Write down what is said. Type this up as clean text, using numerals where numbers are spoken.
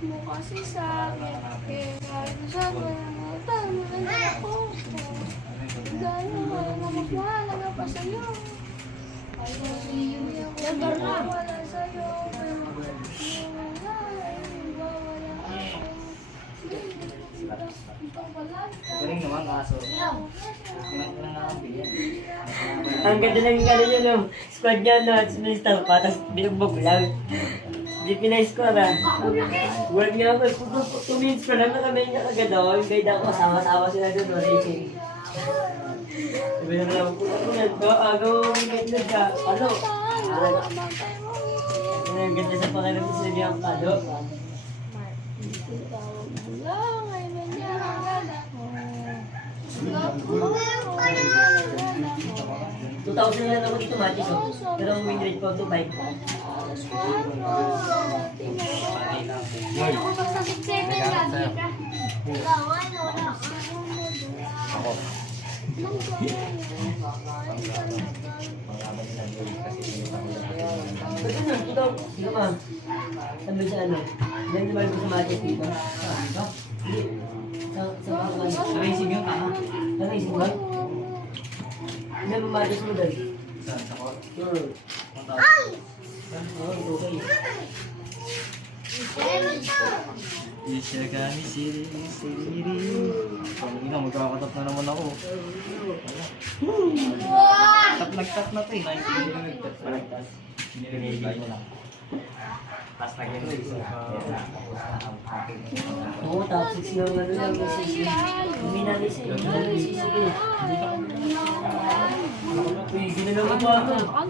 mo kasi sa akin. Kaya kahit saan mo na tama na ako. Dahil wala na magmahalaga pa sa'yo. Ayaw hindi ako wala sa'yo. Pero wala ay wala ako. Galing naman kaso. Ilang nakakabigyan. Ang ganda ng gano'n yun, no? Squad niya, no? At sinistal pa, tapos binugbog lang. Hindi pinay-score, ah. Word nga ako, 2 minutes ko lang, nakamain niya kagad ako. Yung guide ako, sama-sama sila doon, no? Racing. Sabi na lang, kung nandito, agaw, minute na siya. Ano? Ang ganda sa pakiram sa sabi ang palo. Lang ay nangyari. 2,000 na lang ako dito, Matis, oh. Pero ang win rate ko, 2,500. Ako pa sa 6-7 lagi ka. Ako. Ba't ano? Ikaw, sino ka? Sabi siya ano? Ilan naman ko sa Matis dito? Dito? Hindi. Sa mga Sa racing yun, tama? Sa racing ba? Ilan ang Matis mo doon? Sa court. Oo, okay. Isya kami siri. Pangina, magkakatat na naman ako. Nagtat na to eh. 19 yung nagtat. Malagtas. Nilagay mo lang. Tapos lagyan mo isa. Oo, top 6 na ano lang yung sisi. Uminalis eh. Uminalis sisi eh. Pwede na lang ako. Ang